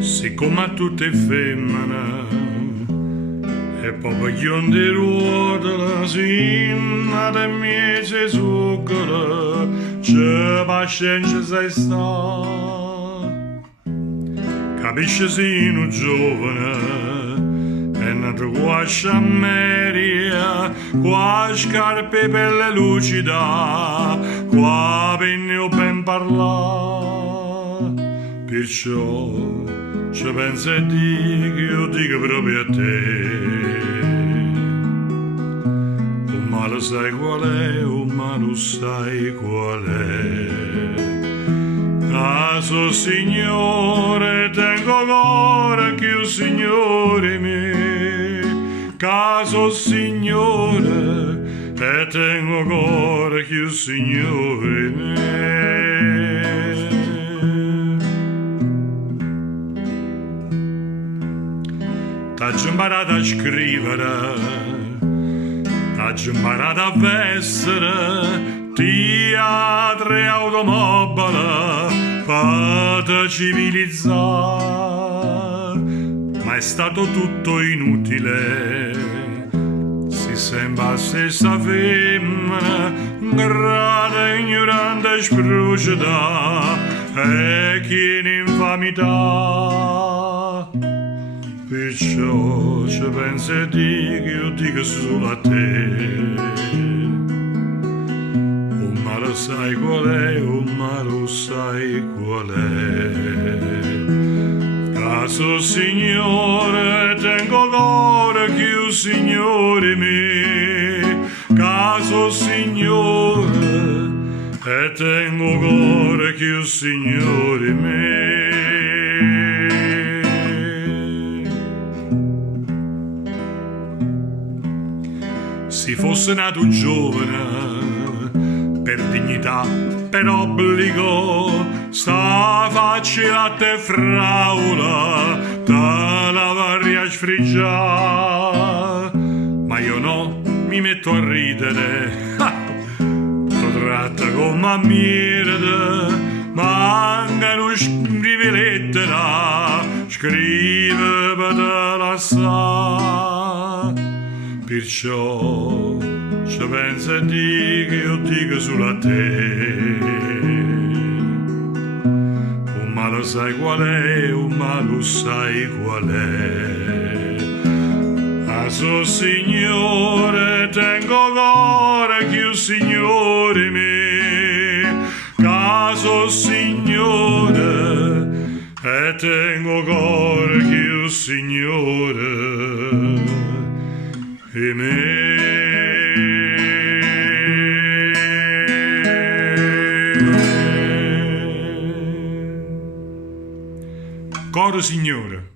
Siccome a tutte femmine e papaglion di ruota sinna de miei zucchero c'è pazienza sei sta capisci sino giovane e nato qua sciammeria qua scarpe pelle lucida qua pegno ben parlare perciò ci pensa e dico, io dico proprio a te. Ma lo sai qual è, ma lo sai qual è. Caso signore, tengo cuore che il signore me. Caso signore, e tengo cuore che il signore me. T'ho imparato a scrivere, t'ho imparato a vessere, teatro e automobile, per civilizzare. Ma è stato tutto inutile, si sembra la stessa femmina, grande, ignorante e sprucida, e chi in infamità. Perciò ci penso e dico, io dico solo a te. Oh ma lo sai qual è, oh ma lo sai qual è. Caso signore, tengo cuore che il signore me. Caso signore, e tengo cuore che il signore me. Si fosse nato giovane, per dignità, per obbligo, sta faccia a te fraula, te la varia sfrigia. Ma io no, mi metto a ridere, t'ho tratta come a merda, ma anche non scrive lettera, scrive per te la sa. Perciò ci penso e dico, io dico solo a te. Oh ma lo sai qual è, oh ma lo sai qual è. Caso signore, tengo cuore che il signore me. Caso signore, e tengo cuore che il signore e me. Coro signore.